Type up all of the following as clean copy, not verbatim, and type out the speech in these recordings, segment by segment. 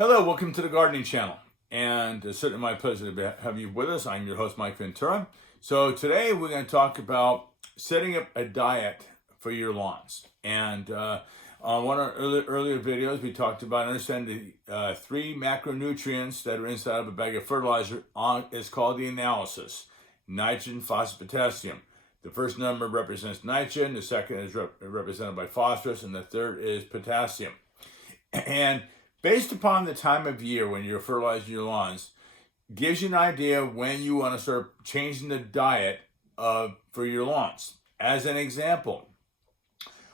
Hello, welcome to the Gardening Channel. And it's certainly my pleasure to have you with us. I'm your host, Mike Ventura. So today we're going to talk about setting up a diet for your lawns. And on one of our earlier videos, we talked about understanding the three macronutrients that are inside of a bag of fertilizer. It's called the analysis: nitrogen, phosphorus, potassium. The first number represents nitrogen, the second is represented by phosphorus, and the third is potassium. And based upon the time of year when you're fertilizing your lawns, gives you an idea when you want to start changing the diet for your lawns. As an example,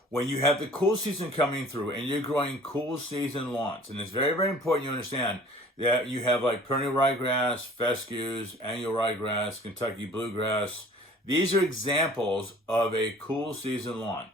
when you have the cool season coming through and you're growing cool season lawns, and it's very, very important you understand that you have like perennial ryegrass, fescues, annual ryegrass, Kentucky bluegrass. These are examples of a cool season lawn.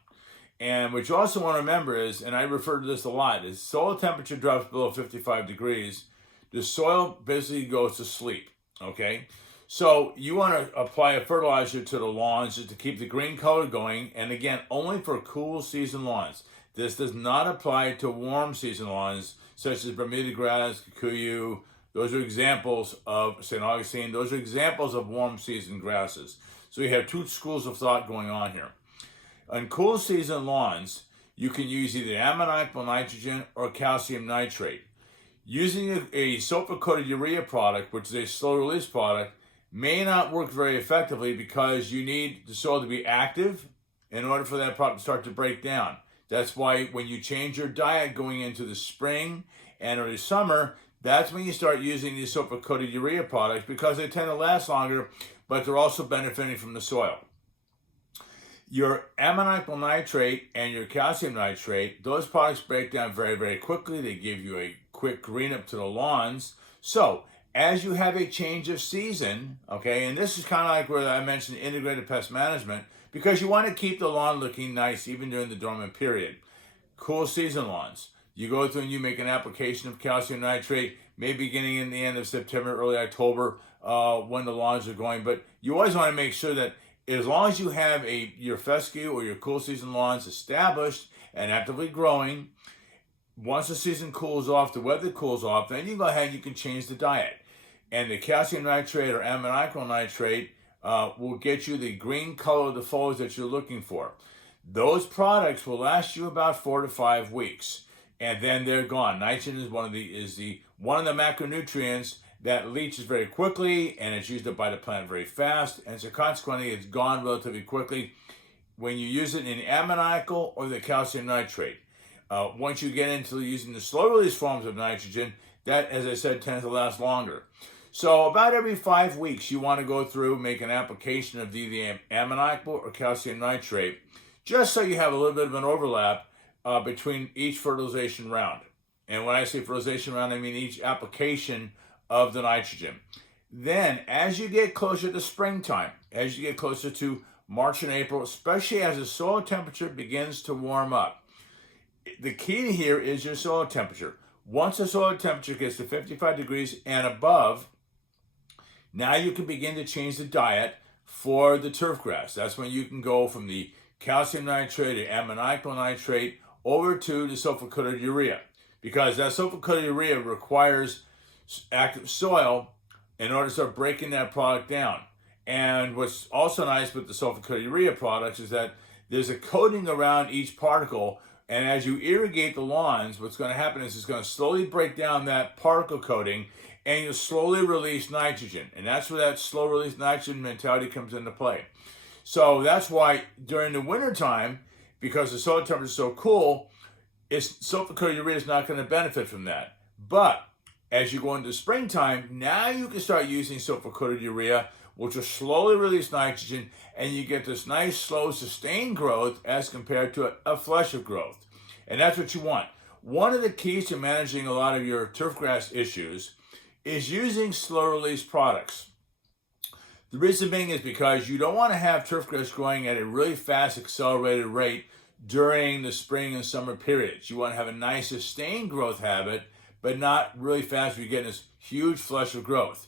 And what you also want to remember is, and I refer to this a lot, is soil temperature drops below 55 degrees, the soil basically goes to sleep, okay? So you want to apply a fertilizer to the lawns just to keep the green color going, and again, only for cool season lawns. This does not apply to warm season lawns, such as Bermuda grass, kikuyu. Those are examples of St. Augustine. Those are examples of warm season grasses. So you have two schools of thought going on here. On cool season lawns, you can use either ammoniacal nitrogen or calcium nitrate. Using a sulfur-coated urea product, which is a slow-release product, may not work very effectively because you need the soil to be active in order for that product to start to break down. That's why when you change your diet going into the spring and early summer, that's when you start using these sulfur-coated urea products because they tend to last longer, but they're also benefiting from the soil. Your ammoniacal nitrate and your calcium nitrate, those products break down very, very quickly. They give you a quick green up to the lawns. So as you have a change of season, okay, and this is kind of like where I mentioned integrated pest management, because you want to keep the lawn looking nice even during the dormant period. Cool season lawns, you go through and you make an application of calcium nitrate, maybe beginning in the end of September, early October, when the lawns are going. But you always want to make sure that as long as you have your fescue or your cool season lawns established and actively growing, once the season cools off, the weather cools off, then you go ahead and you can change the diet. And the calcium nitrate or ammoniacal nitrate will get you the green color of the foliage that you're looking for. Those products will last you about 4 to 5 weeks, and then they're gone. Nitrogen is one of the macronutrients that leaches very quickly, and it's used up by the plant very fast, and so consequently it's gone relatively quickly when you use it in ammoniacal or the calcium nitrate. Once you get into using the slow release forms of nitrogen, that, as I said, tends to last longer. So about every 5 weeks you want to go through, make an application of the ammoniacal or calcium nitrate, just so you have a little bit of an overlap between each fertilization round. And when I say fertilization round, I mean each application of the nitrogen. Then, as you get closer to springtime, as you get closer to March and April, especially as the soil temperature begins to warm up, the key here is your soil temperature. Once the soil temperature gets to 55 degrees and above, now you can begin to change the diet for the turf grass. That's when you can go from the calcium nitrate or ammoniacal nitrate over to the sulfur-coated urea, because that sulfur-coated urea requires active soil in order to start breaking that product down. And what's also nice with the sulfur-coated urea products is that there's a coating around each particle, and as you irrigate the lawns, what's going to happen is it's going to slowly break down that particle coating, and you'll slowly release nitrogen. And that's where that slow release nitrogen mentality comes into play. So that's why during the wintertime, because the soil temperature is so cool, sulfur-coated urea is not going to benefit from that. But as you go into springtime, now you can start using sulfur-coated urea, which will slowly release nitrogen, and you get this nice, slow, sustained growth as compared to a flush of growth. And that's what you want. One of the keys to managing a lot of your turfgrass issues is using slow-release products. The reason being is because you don't want to have turfgrass growing at a really fast, accelerated rate during the spring and summer periods. You want to have a nice, sustained growth habit, but not really fast. You're getting this huge flush of growth.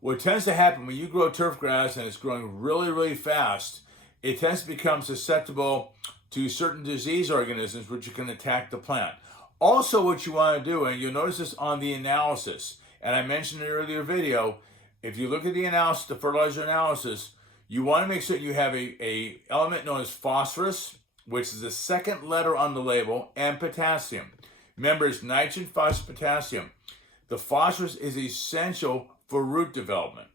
What tends to happen when you grow turf grass and it's growing really, really fast, it tends to become susceptible to certain disease organisms which can attack the plant. Also, what you want to do, and you'll notice this on the analysis, and I mentioned in an earlier video, if you look at the analysis, the fertilizer analysis, you want to make sure you have a element known as phosphorus, which is the second letter on the label, and potassium. Remember, it's nitrogen, phosphorus, potassium. The phosphorus is essential for root development,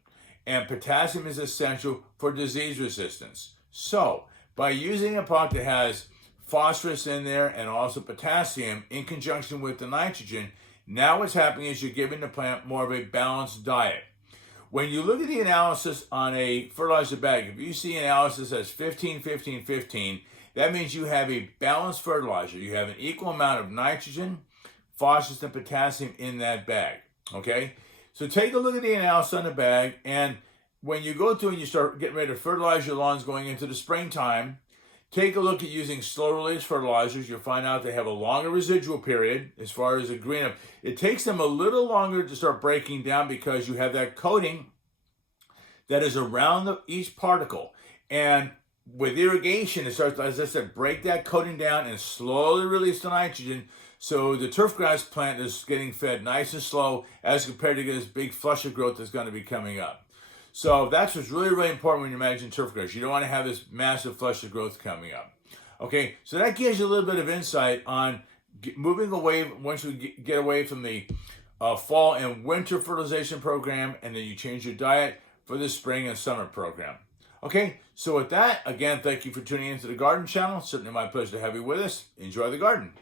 and potassium is essential for disease resistance. So, by using a product that has phosphorus in there and also potassium in conjunction with the nitrogen, now what's happening is you're giving the plant more of a balanced diet. When you look at the analysis on a fertilizer bag, if you see analysis as 15, 15, 15, that means you have a balanced fertilizer. You have an equal amount of nitrogen, phosphorus, and potassium in that bag, okay? So take a look at the analysis on the bag, and when you go through and you start getting ready to fertilize your lawns going into the springtime, take a look at using slow-release fertilizers. You'll find out they have a longer residual period as far as the green. It takes them a little longer to start breaking down because you have that coating that is around each particle. And with irrigation, it starts, as I said, break that coating down and slowly release the nitrogen. So the turf grass plant is getting fed nice and slow as compared to this big flush of growth that's going to be coming up. So that's what's really, really important when you're managing turf grass. You don't want to have this massive flush of growth coming up. Okay, so that gives you a little bit of insight on moving away, once we get away from the fall and winter fertilization program, and then you change your diet for the spring and summer program. Okay, so with that, again, thank you for tuning into the Garden Channel. Certainly my pleasure to have you with us. Enjoy the garden.